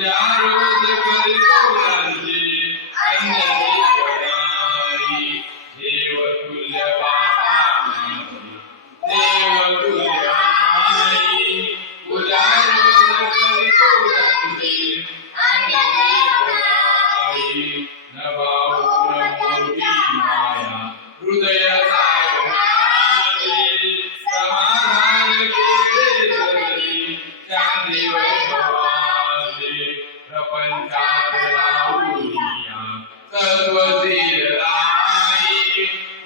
olhar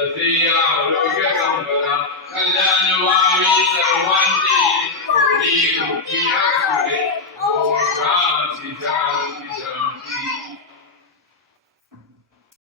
Thank you. the one. You're